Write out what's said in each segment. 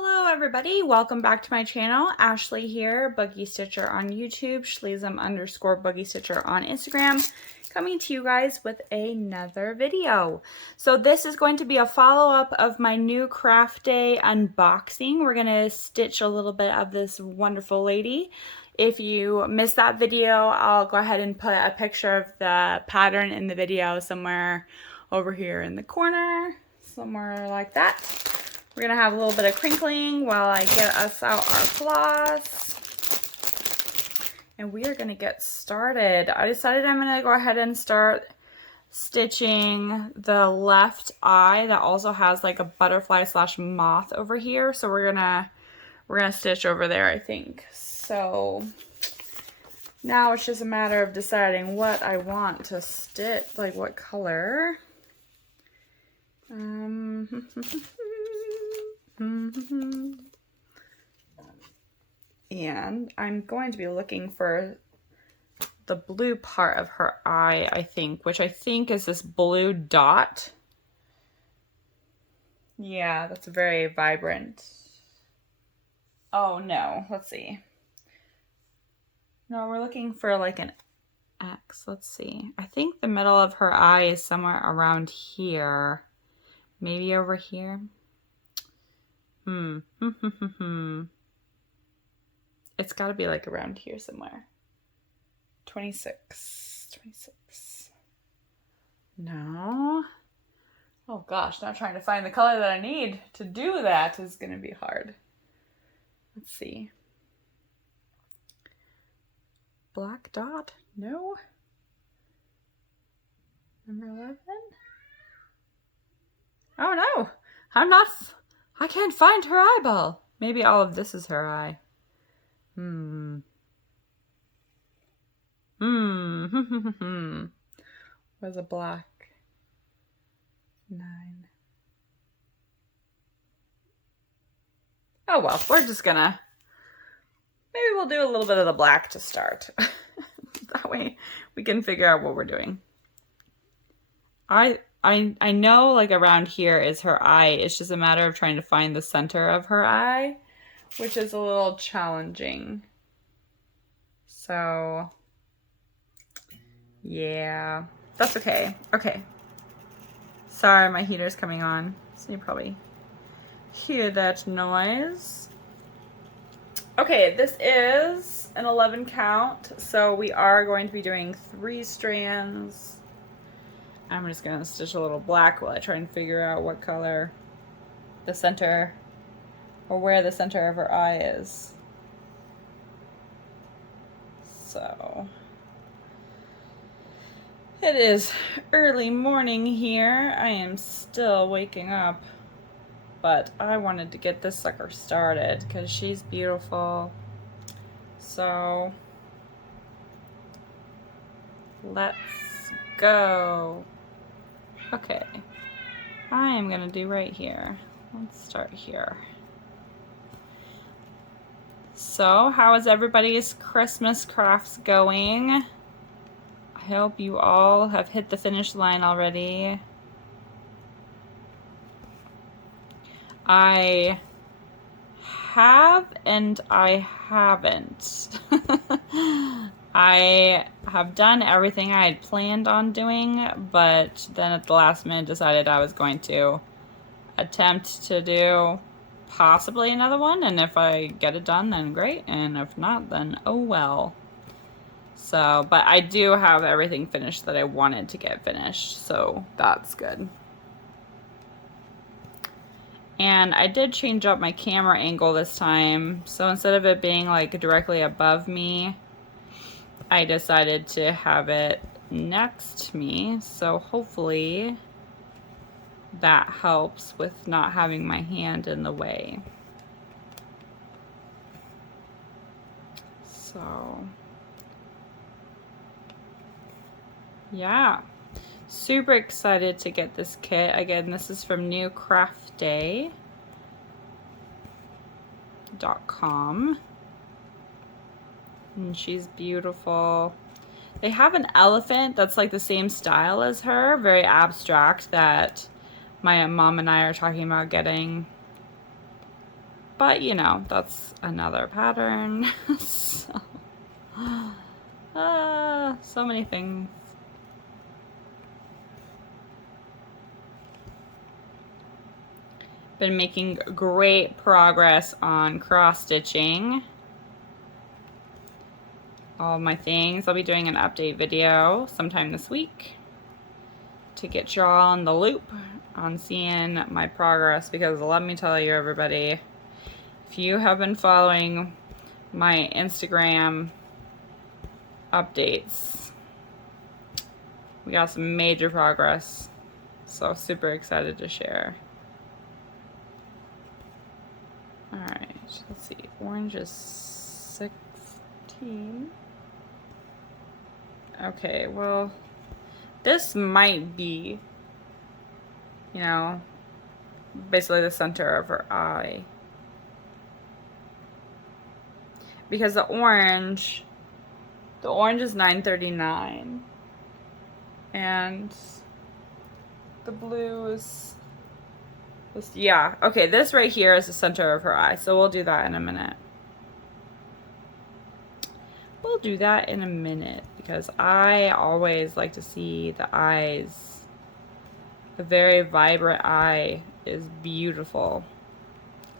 Hello everybody, welcome back to my channel. Ashley here, Boogie Stitcher on YouTube, Schleesem_Boogie Stitcher on Instagram, coming to you guys with another video. So this is going to be a follow-up of my Newcraftday unboxing. We're gonna stitch a little bit of this wonderful lady. If you missed that video, I'll go ahead and put a picture of the pattern in the video somewhere over here in the corner, somewhere like that. We're gonna have a little bit of crinkling while I get us out our floss. And we are gonna get started. I decided I'm gonna go ahead and start stitching the left eye that also has like a butterfly slash moth over here. So we're gonna stitch over there, I think. So now it's just a matter of deciding what I want to stitch, like what color. And I'm going to be looking for the blue part of her eye, I think, which I think is this blue dot. Yeah, that's very vibrant. Oh no, let's see. No, we're looking for like an X. Let's see. I think the middle of her eye is somewhere around here. Maybe over here. It's got to be like around here somewhere. 26. No. Oh gosh, now trying to find the color that I need to do that is going to be hard. Let's see. Black dot? No. Number 11? Oh no, I can't find her eyeball. Maybe all of this is her eye. Where's a black? 9. Oh well, we're just gonna, maybe we'll do a little bit of the black to start. That way we can figure out what we're doing. I know like around here is her eye. It's just a matter of trying to find the center of her eye, which is a little challenging. So yeah, that's okay. Okay. Sorry, my heater's coming on, so you probably hear that noise. Okay, this is an 11 count, so we are going to be doing 3 strands. I'm just gonna stitch a little black while I try and figure out what color the center, or where the center of her eye is. So it is early morning here. I am still waking up, but I wanted to get this sucker started because she's beautiful. So let's go. Okay, I am gonna do right here. Let's start here. So, how is everybody's Christmas crafts going? I hope you all have hit the finish line already. I have and I haven't. I have done everything I had planned on doing, but then at the last minute decided I was going to attempt to do possibly another one, and if I get it done then great, and if not then oh well. So, but I do have everything finished that I wanted to get finished, so that's good. And I did change up my camera angle this time, so instead of it being like directly above me, I decided to have it next to me, so hopefully that helps with not having my hand in the way. So yeah, super excited to get this kit. Again, this is from Newcraftday.com. And she's beautiful. They have an elephant that's like the same style as her, very abstract, that my mom and I are talking about getting. But you know, that's another pattern. So, so many things. Been making great progress on cross stitching all my things. I'll be doing an update video sometime this week to get y'all in the loop on seeing my progress, because let me tell you, everybody, if you have been following my Instagram updates, we got some major progress, so super excited to share. Alright, let's see, orange is 16. Okay, well, this might be, you know, basically the center of her eye. Because the orange is 939. And the blue is this, yeah, okay, this right here is the center of her eye, so we'll do that in a minute. We'll do that in a minute, because I always like to see the eyes. A very vibrant eye is beautiful.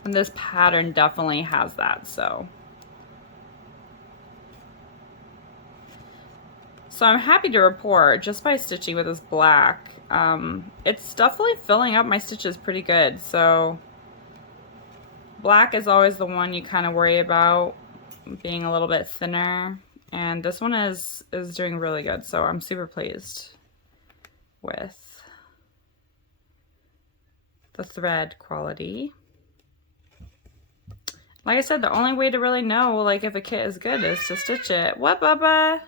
And this pattern definitely has that, so I'm happy to report, just by stitching with this black, it's definitely filling up my stitches pretty good. So black is always the one you kind of worry about being a little bit thinner, and this one is doing really good, so I'm super pleased with the thread quality. Like I said, the only way to really know, like, if a kit is good is to stitch it. What, Bubba?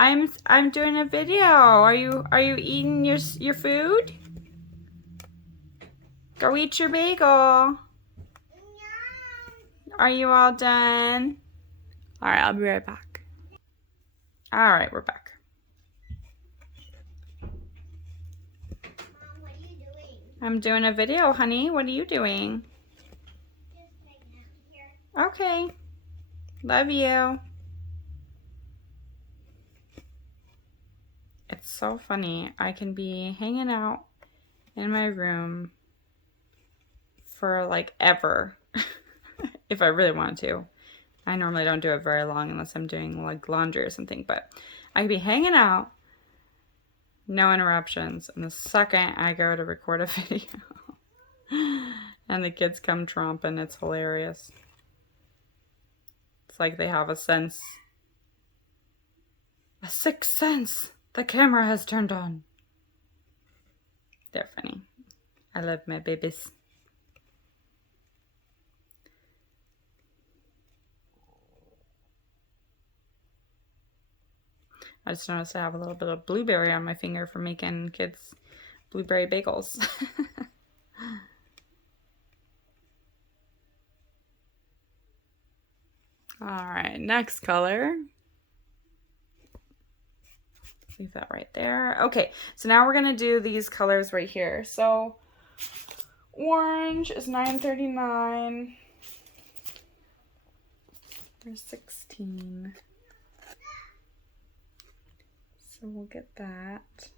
I'm doing a video. Are you eating your food? Go eat your bagel. Are you all done? All right, I'll be right back. All right, we're back. Mom, what are you doing? I'm doing a video, honey. What are you doing? Just hanging out here. Okay. Love you. It's so funny. I can be hanging out in my room for like ever if I really wanted to. I normally don't do it very long unless I'm doing like laundry or something, but I could be hanging out, no interruptions, and the second I go to record a video and the kids come tromping, it's hilarious. It's like they have a sense, a sixth sense. The camera has turned on. They're funny. I love my babies. I just noticed I have a little bit of blueberry on my finger for making kids blueberry bagels. Alright, next color. Leave that right there. Okay, so now we're going to do these colors right here. So, orange is 939. There's 16. So we'll get that.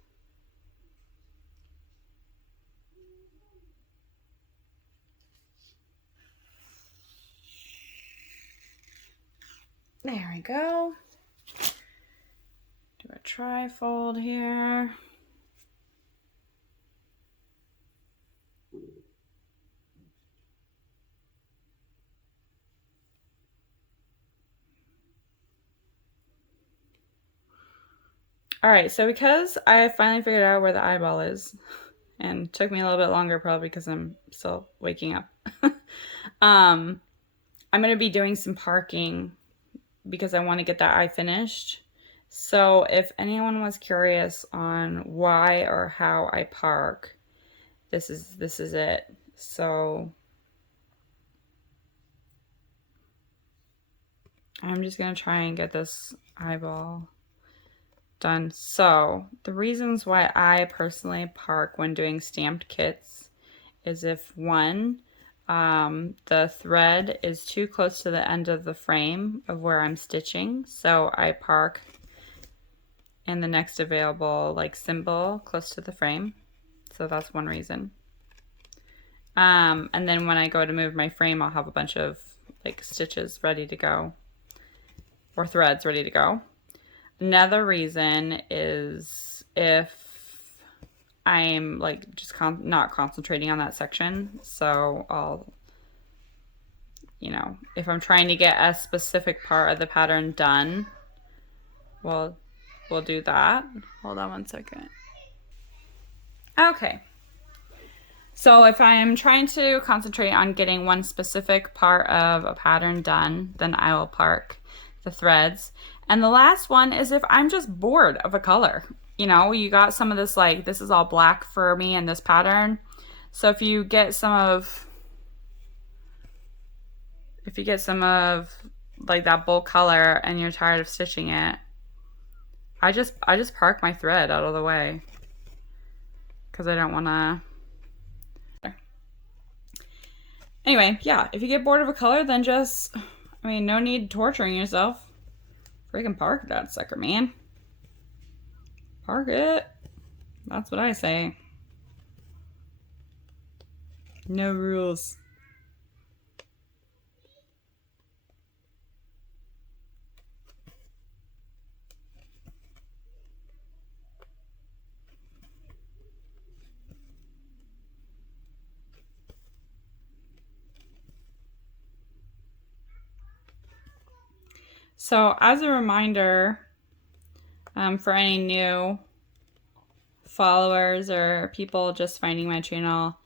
There we go. Do a tri-fold here. All right, so because I finally figured out where the eyeball is, and it took me a little bit longer probably because I'm still waking up, I'm going to be doing some parking because I want to get that eye finished. So if anyone was curious on why or how I park, this is it. So I'm just going to try and get this eyeball done. So the reasons why I personally park when doing stamped kits is if, one, the thread is too close to the end of the frame of where I'm stitching, so I park in the next available like symbol close to the frame. So that's one reason. And then when I go to move my frame, I'll have a bunch of like stitches ready to go, or threads ready to go. Another reason is if I'm like just not concentrating on that section, so I'll, you know, if I'm trying to get a specific part of the pattern done, we'll do that. Hold on one second. Okay. So if I'm trying to concentrate on getting one specific part of a pattern done, then I will park the threads. And the last one is if I'm just bored of a color. You know, you got some of this, like, this is all black for me in this pattern. So if you get some of like that bold color and you're tired of stitching it, I just park my thread out of the way because I don't want to. Anyway, yeah, if you get bored of a color, then just, I mean, no need torturing yourself. Freaking park that sucker, man. Park it. That's what I say. No rules. So as a reminder, for any new followers or people just finding my channel,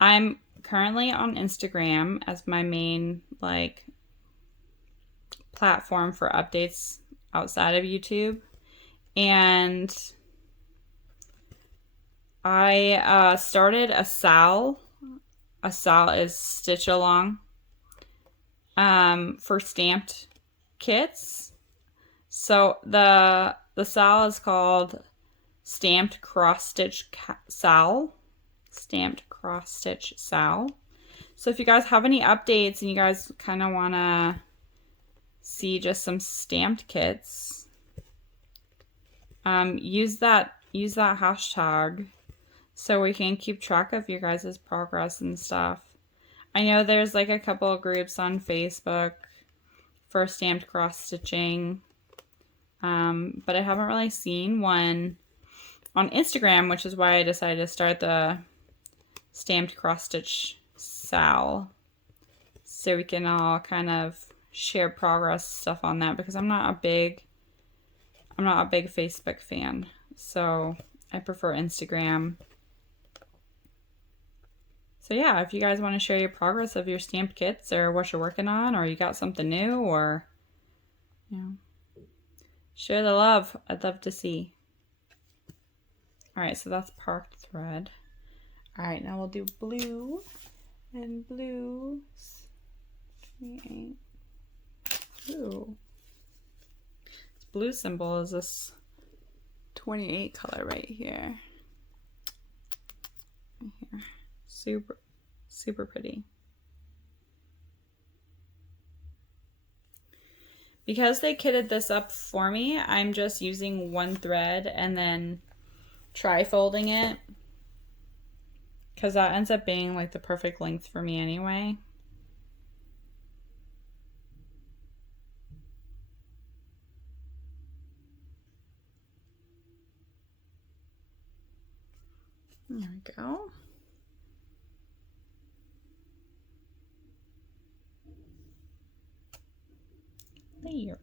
I'm currently on Instagram as my main like platform for updates outside of YouTube. And I started a SAL. A SAL is stitch along for stamped kits. So the SAL is called Stamped Cross Stitch SAL. Stamped Cross Stitch SAL. So if you guys have any updates and you guys kind of want to see just some stamped kits, use that hashtag so we can keep track of your guys' progress and stuff. I know there's like a couple of groups on Facebook for stamped cross stitching, but I haven't really seen one on Instagram, which is why I decided to start the stamped cross stitch SAL, so we can all kind of share progress stuff on that, because I'm not a big Facebook fan, so I prefer Instagram. So yeah, if you guys want to share your progress of your stamped kits or what you're working on, or you got something new, or, you know, share the love. I'd love to see. All right, so that's parked thread. All right, now we'll do blue, and blue. Ooh. This blue symbol is this 28 color right here. Right here. Super pretty. Because they kitted this up for me, I'm just using one thread and then tri-folding it, because that ends up being like the perfect length for me anyway. There we go. There.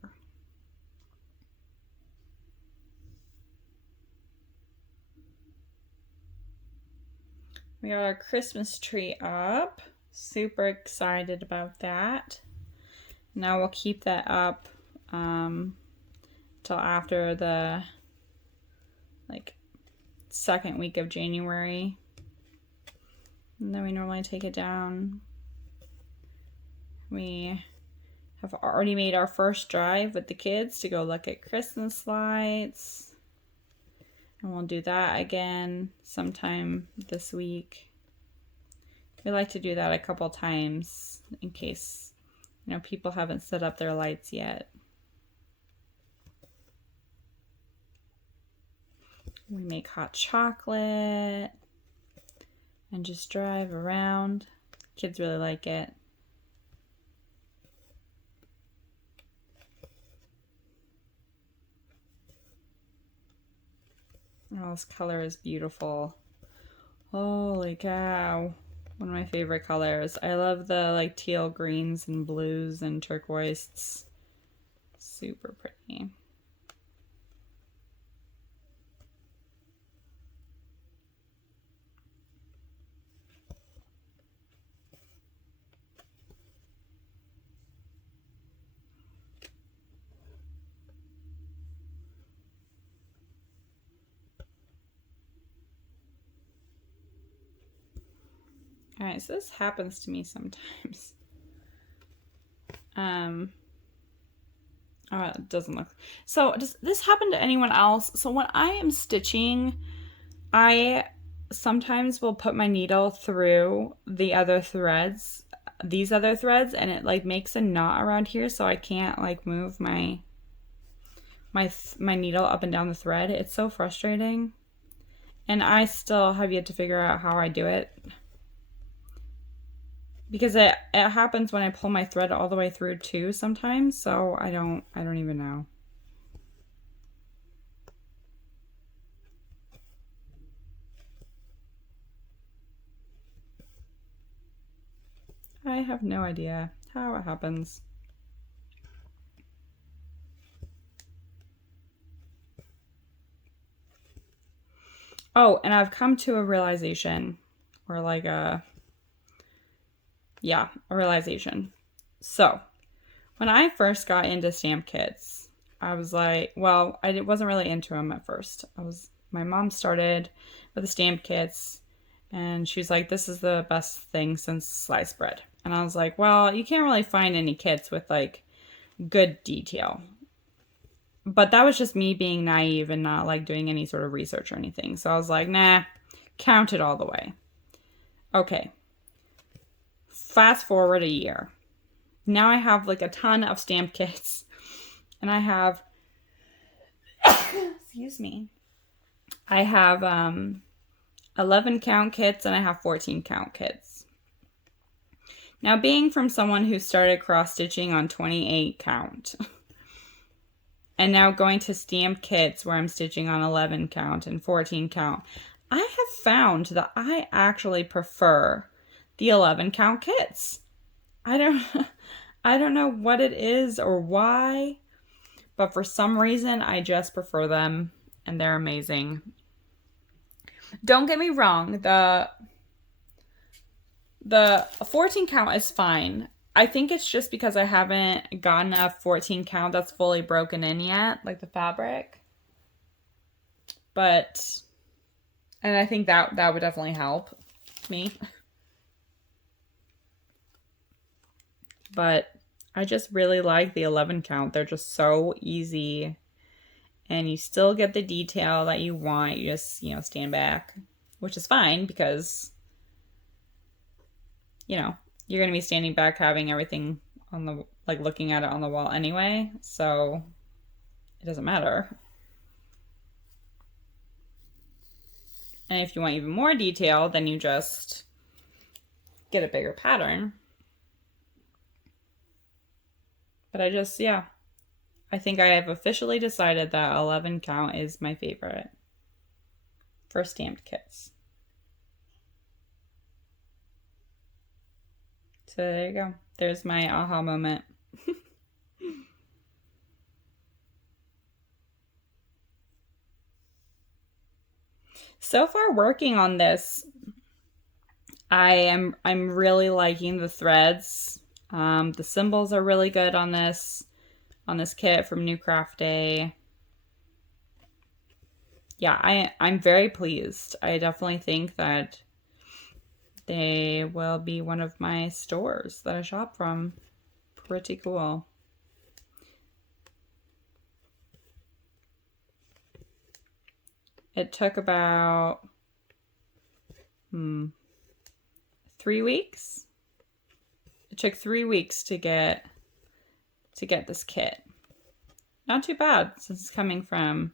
We got our Christmas tree up. Super excited about that. Now we'll keep that up till after the like second week of January. And then we normally take it down. We have already made our first drive with the kids to go look at Christmas lights. And we'll do that again sometime this week. We like to do that a couple times in case, you know, people haven't set up their lights yet. We make hot chocolate and just drive around. Kids really like it. Oh, this color is beautiful. Holy cow. One of my favorite colors. I love the like teal greens and blues and turquoise. It's super pretty. All right, so this happens to me sometimes. Oh, it doesn't look. So does this happen to anyone else? So when I am stitching, I sometimes will put my needle through the other threads, these other threads, and it like makes a knot around here, so I can't like move my needle up and down the thread. It's so frustrating. And I still have yet to figure out how I do it. Because it happens when I pull my thread all the way through too sometimes, so I don't even know. I have no idea how it happens. Oh, and I've come to a realization, or like a realization. So, when I first got into stamp kits, I was like, well, I wasn't really into them at first. My mom started with the stamp kits, and she's like, this is the best thing since sliced bread. And I was like, well, you can't really find any kits with like good detail. But that was just me being naive and not like doing any sort of research or anything. So I was like, nah, count it all the way. Okay. Fast forward a year. Now I have like a ton of stamp kits. And I have, excuse me, I have 11 count kits and I have 14 count kits. Now, being from someone who started cross stitching on 28 count and now going to stamp kits where I'm stitching on 11 count and 14 count, I have found that I actually prefer the 11 count kits. I don't know what it is or why, but for some reason I just prefer them and they're amazing. Don't get me wrong, the 14 count is fine. I think it's just because I haven't gotten a 14 count that's fully broken in yet, like the fabric. But, and I think that would definitely help me. But I just really like the 11 count. They're just so easy. And you still get the detail that you want. You just, stand back. Which is fine because, you're going to be standing back having everything on the, like looking at it on the wall anyway. So it doesn't matter. And if you want even more detail, then you just get a bigger pattern. But I think I have officially decided that 11 count is my favorite for stamped kits. So there you go. There's my aha moment. So far working on this, I'm really liking the threads. The symbols are really good on this kit from Newcraftday. Yeah, I'm very pleased. I definitely think that they will be one of my stores that I shop from. Pretty cool. It took about 3 weeks. It took 3 weeks to get this kit. Not too bad since it's coming from,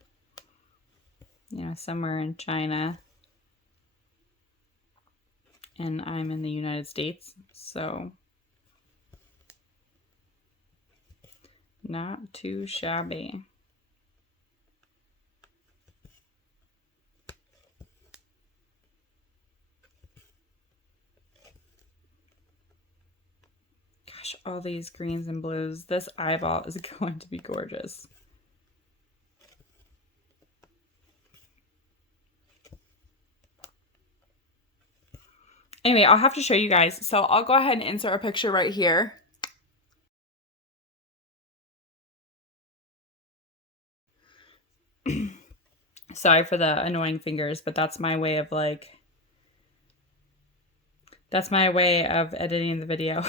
you know, somewhere in China. And I'm in the United States, so not too shabby. Gosh, all these greens and blues. This eyeball is going to be gorgeous. Anyway, I'll have to show you guys. So I'll go ahead and insert a picture right here. Sorry for the annoying fingers, but that's my way of editing the video.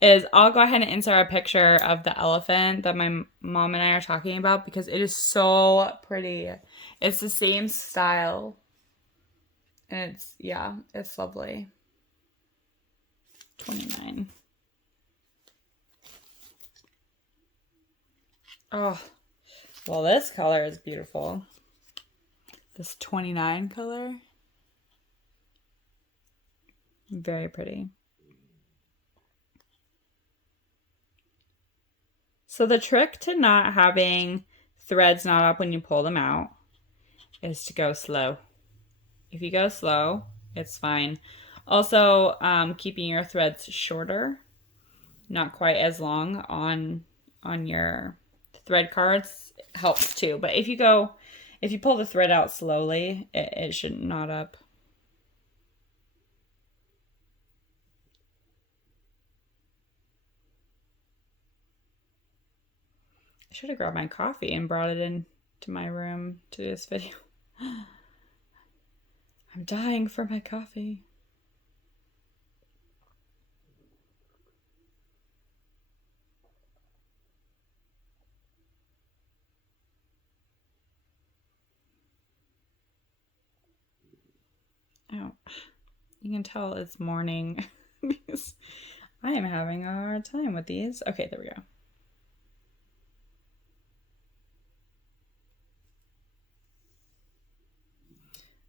Is I'll go ahead and insert a picture of the elephant that my mom and I are talking about because it is so pretty. It's the same style. And it's, yeah, it's lovely. 29. Oh, well, this color is beautiful. This 29 color. Very pretty. So the trick to not having threads knot up when you pull them out is to go slow. If you go slow, it's fine. Also, keeping your threads shorter, not quite as long on your thread cards helps too. But if you pull the thread out slowly, it shouldn't knot up. I should have grabbed my coffee and brought it in to my room to do this video. I'm dying for my coffee. Oh, you can tell it's morning because I am having a hard time with these. Okay, there we go.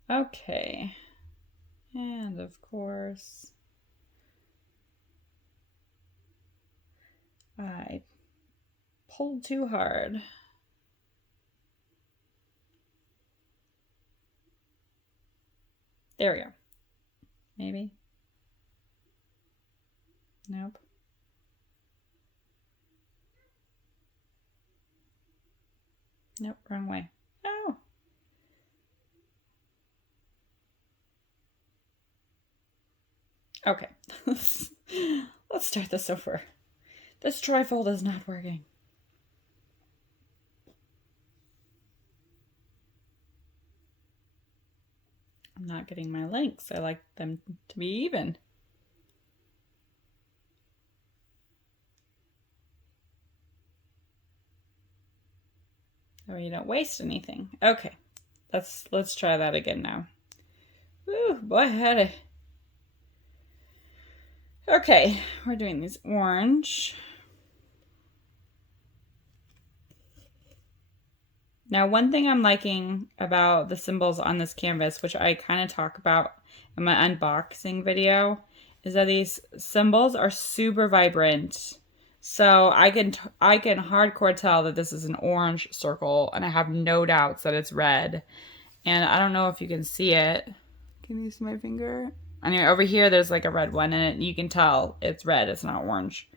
Okay, and of course, I pulled too hard. There we go. Maybe. Nope. Nope, wrong way. Oh. Okay, let's start this over. This trifold is not working. I'm not getting my links. I like them to be even. Oh, you don't waste anything. Okay, let's try that again now. Woo, boy, had Okay, we're doing these orange. Now, one thing I'm liking about the symbols on this canvas, which I kind of talk about in my unboxing video, is that these symbols are super vibrant. So I can hardcore tell that this is an orange circle, and I have no doubts that it's red. And I don't know if you can see it. Can you see my finger? Anyway, over here there's like a red one, and you can tell it's red, it's not orange.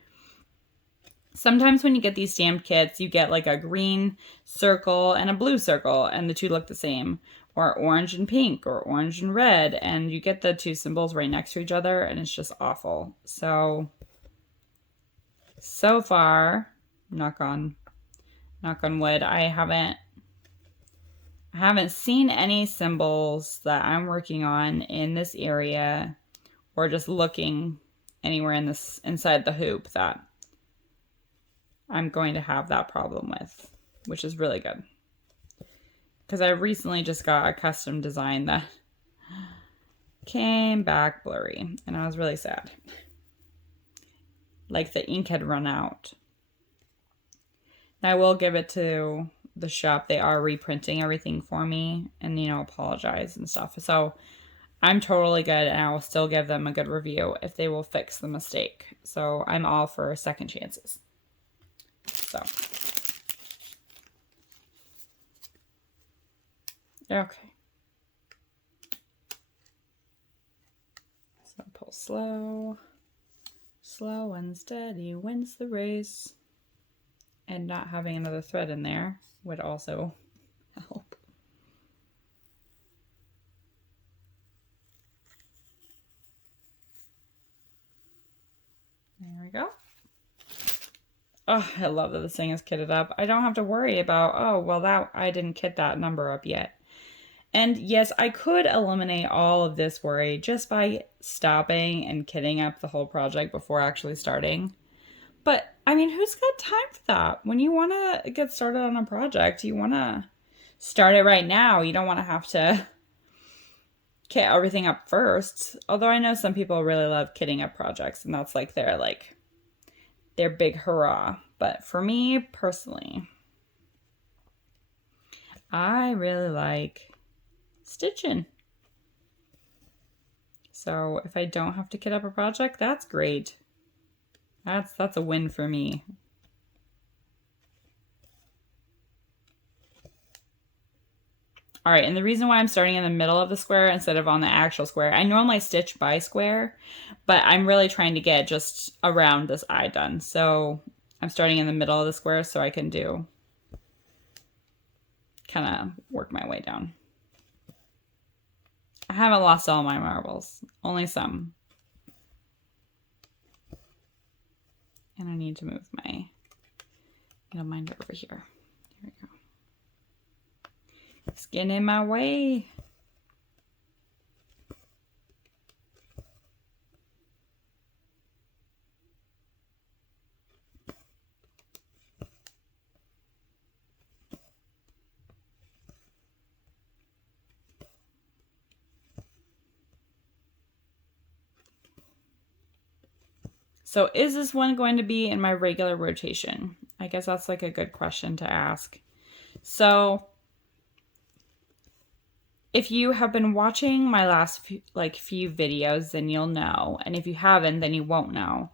Sometimes when you get these stamped kits, you get like a green circle and a blue circle, and the two look the same. Or orange and pink, or orange and red, and you get the two symbols right next to each other, and it's just awful. So far, knock on wood, I haven't seen any symbols that I'm working on in this area, or just looking anywhere inside the hoop, that I'm going to have that problem with, which is really good. Because I recently just got a custom design that came back blurry, and I was really sad. Like the ink had run out. I will give it to the shop. They are reprinting everything for me and, you know, apologize and stuff. So I'm totally good, and I will still give them a good review if they will fix the mistake. So I'm all for second chances. So. Okay. So pull slow. Slow and steady wins the race. And not having another thread in there would also help. There we go. Oh, I love that this thing is kitted up. I don't have to worry about, oh, well, that I didn't kit that number up yet. And yes, I could eliminate all of this worry just by stopping and kitting up the whole project before actually starting. But, I mean, who's got time for that? When you want to get started on a project, you want to start it right now. You don't want to have to kit everything up first. Although I know some people really love kitting up projects, and that's like their big hurrah. But for me, personally, I really like stitching. So if I don't have to kit up a project, that's great. That's a win for me. All right, and the reason why I'm starting in the middle of the square instead of on the actual square, I normally stitch by square, but I'm really trying to get just around this eye done. So I'm starting in the middle of the square so I can kind of work my way down. I haven't lost all my marbles, only some. And I need to move my needle minder over here. Here we go. It's getting in my way. So is this one going to be in my regular rotation? I guess that's like a good question to ask. So if you have been watching my last few videos, then you'll know. And if you haven't, then you won't know.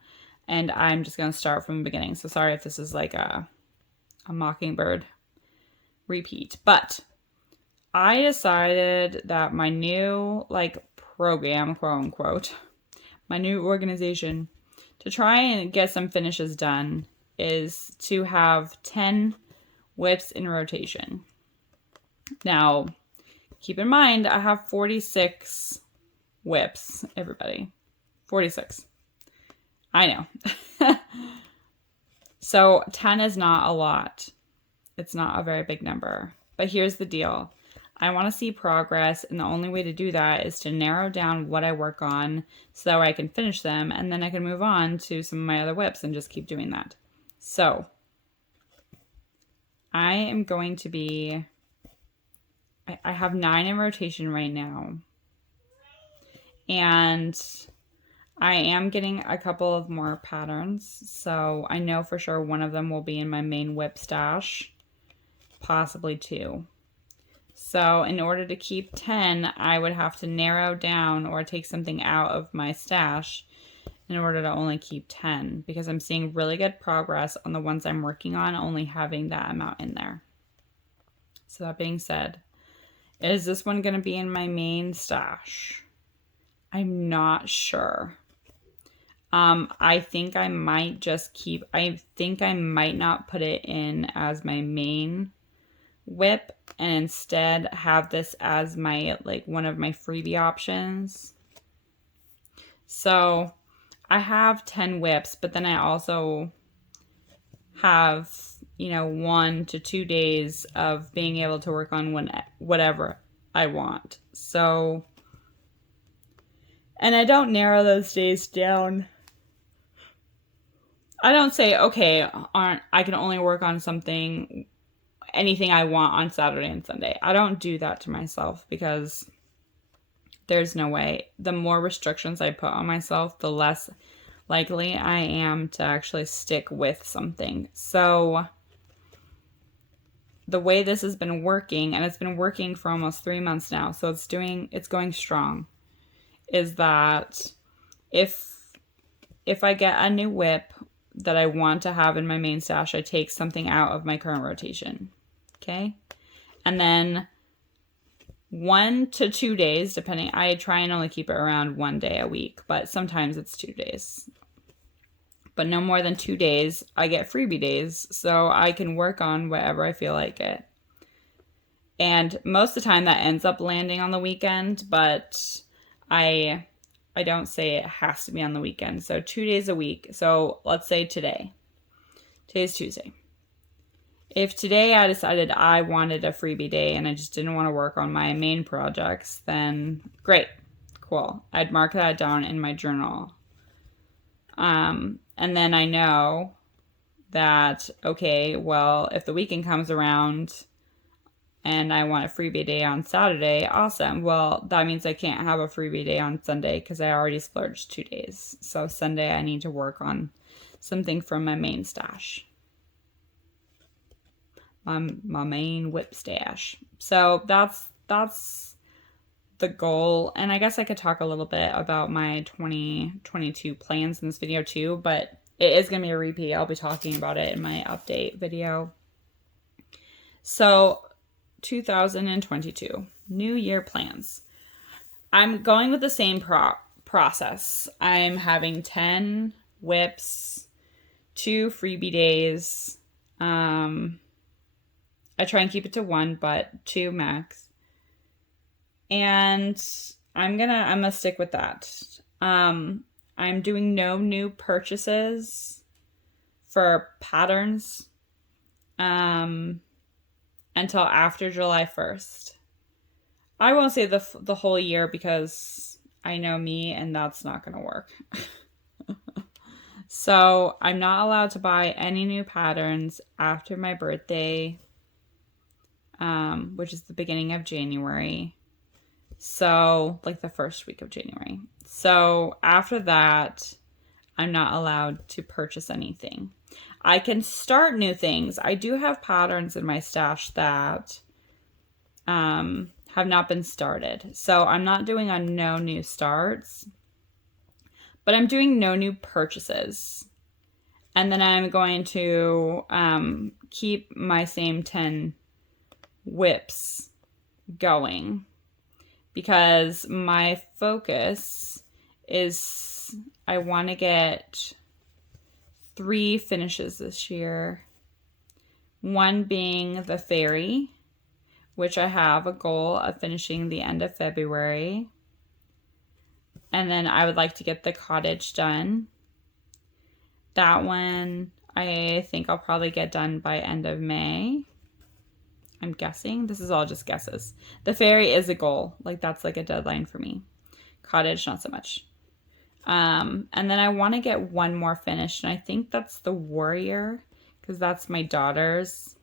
And I'm just going to start from the beginning. So sorry if this is like a mockingbird repeat. But I decided that my new program, quote unquote, my new organization to try and get some finishes done is to have 10 whips in rotation. Now, keep in mind, I have 46 whips, everybody. 46. I know. So 10 is not a lot. It's not a very big number. But here's the deal. I want to see progress, and the only way to do that is to narrow down what I work on so that way I can finish them, and then I can move on to some of my other whips and just keep doing that. So I am going to be... I have 9 in rotation right now. And I am getting a couple of more patterns. So I know for sure one of them will be in my main whip stash. Possibly 2. So in order to keep 10, I would have to narrow down or take something out of my stash in order to only keep 10. Because I'm seeing really good progress on the ones I'm working on, only having that amount in there. So that being said, is this one going to be in my main stash? I'm not sure. I think I might just keep... I think I might not put it in as my main whip and instead have this as my one of my freebie options. So I have 10 whips, but then I also have 1 to 2 days of being able to work on whatever I want. So, and I don't narrow those days down. I don't say, okay, I can only work on anything I want on Saturday and Sunday. I don't do that to myself because there's no way. The more restrictions I put on myself, the less likely I am to actually stick with something. So the way this has been working, and it's been working for almost 3 months now, so it's going strong, is that if I get a new whip that I want to have in my main stash, I take something out of my current rotation. Okay? And then 1 to 2 days, depending, I try and only keep it around 1 day a week, but sometimes it's 2 days. But no more than 2 days, I get freebie days, so I can work on whatever I feel like it. And most of the time that ends up landing on the weekend, but I don't say it has to be on the weekend. So 2 days a week. So let's say today. Today's Tuesday. If today I decided I wanted a freebie day and I just didn't want to work on my main projects, then great, cool. I'd mark that down in my journal. And then I know that, okay, well, if the weekend comes around and I want a freebie day on Saturday, awesome. Well, that means I can't have a freebie day on Sunday because I already splurged 2 days. So Sunday I need to work on something from my main stash. My main whip stash. So that's the goal. And I guess I could talk a little bit about my 2022 plans in this video too, but it is going to be a repeat. I'll be talking about it in my update video. So 2022, New Year plans. I'm going with the same process. I'm having 10 whips, 2 freebie days. I try and keep it to 1, but 2 max. And I'm gonna stick with that. I'm doing no new purchases for patterns until after July 1st. I won't say the whole year because I know me and that's not gonna work. So I'm not allowed to buy any new patterns after my birthday, which is the beginning of January. So, like the first week of January. So, after that, I'm not allowed to purchase anything. I can start new things. I do have patterns in my stash that have not been started. So, I'm not doing a no new starts, but I'm doing no new purchases. And then I'm going to keep my same 10 whips going. Because my focus is I want to get 3 finishes this year. 1 being the fairy, which I have a goal of finishing the end of February. And then I would like to get the cottage done. That one I think I'll probably get done by end of May. I'm guessing. This is all just guesses. The fairy is a goal. Like, that's like a deadline for me. Cottage, not so much. And then I want to get 1 more finished. And I think that's the warrior. Because that's my daughter's.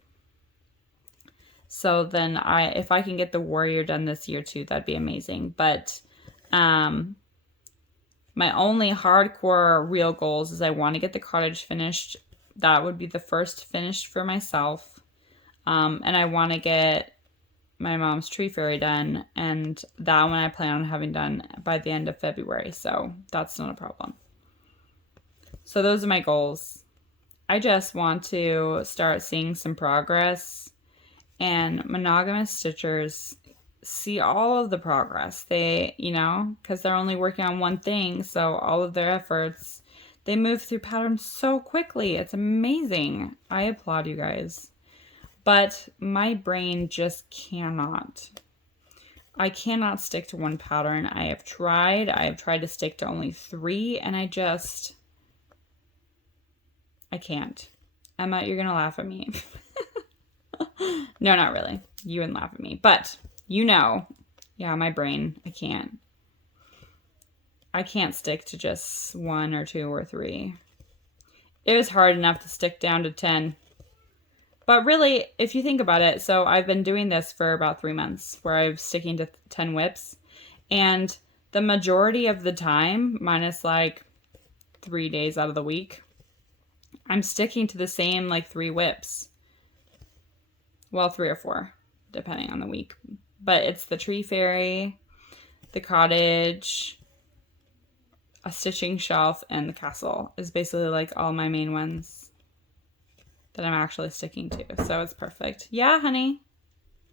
So then if I can get the warrior done this year too, that'd be amazing. But my only hardcore real goals is I want to get the cottage finished. That would be the first finished for myself. And I want to get my mom's tree fairy done, and that one I plan on having done by the end of February, so that's not a problem. So those are my goals. I just want to start seeing some progress, and monogamous stitchers see all of the progress. They, because they're only working on one thing, so all of their efforts, they move through patterns so quickly. It's amazing. I applaud you guys. But my brain just cannot. I cannot stick to 1 pattern. I have tried to stick to only 3, and I can't. Emma, you're going to laugh at me. No, not really. You wouldn't laugh at me. But, yeah, my brain, I can't stick to just 1 or 2 or 3. It was hard enough to stick down to 10. But really, if you think about it, so I've been doing this for about 3 months where I'm sticking to 10 whips. And the majority of the time, minus like 3 days out of the week, I'm sticking to the same like 3 whips. Well, 3 or 4, depending on the week. But it's the Tree Fairy, the Cottage, a Stitching Shelf, and the Castle is basically like all my main ones that I'm actually sticking to. So it's perfect. Yeah, honey.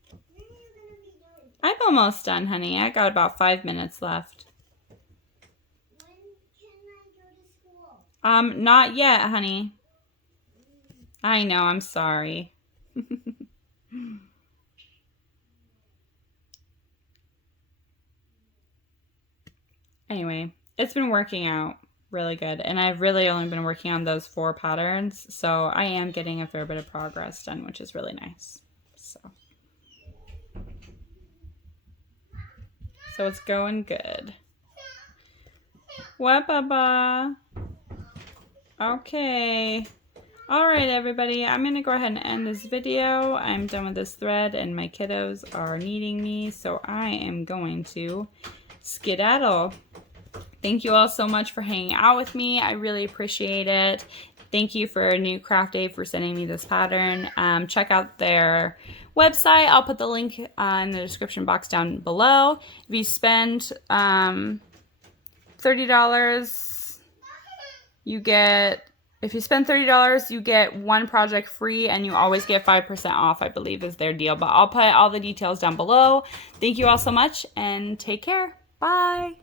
When are you gonna be done? I'm almost done, honey. I got about 5 minutes left. When can I go to school? Not yet, honey. I know, I'm sorry. Anyway, it's been working out really good, and I've really only been working on those 4 patterns, so I am getting a fair bit of progress done, which is really nice. So it's going good. What, Bubba? Okay. Alright, everybody, I'm going to go ahead and end this video. I'm done with this thread, and my kiddos are needing me, so I am going to skedaddle. Thank you all so much for hanging out with me. I really appreciate it. Thank you for Newcraftday for sending me this pattern. Check out their website. I'll put the link in the description box down below. If you spend $30, if you spend $30, you get 1 project free, and you always get 5% off, I believe is their deal. But I'll put all the details down below. Thank you all so much, and take care. Bye.